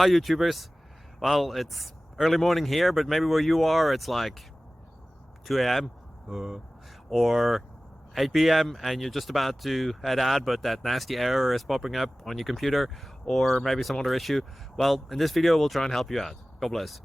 Hi YouTubers. Well, it's early morning here, but maybe where you are it's like 2 a.m. or 8 p.m. and you're just about to head out, but that nasty error is popping up on your computer, or maybe some other issue. Well, in this video we'll try and help you out. God bless.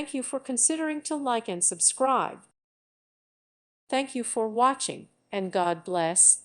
Thank you for considering to like and subscribe. Thank you for watching, and God bless.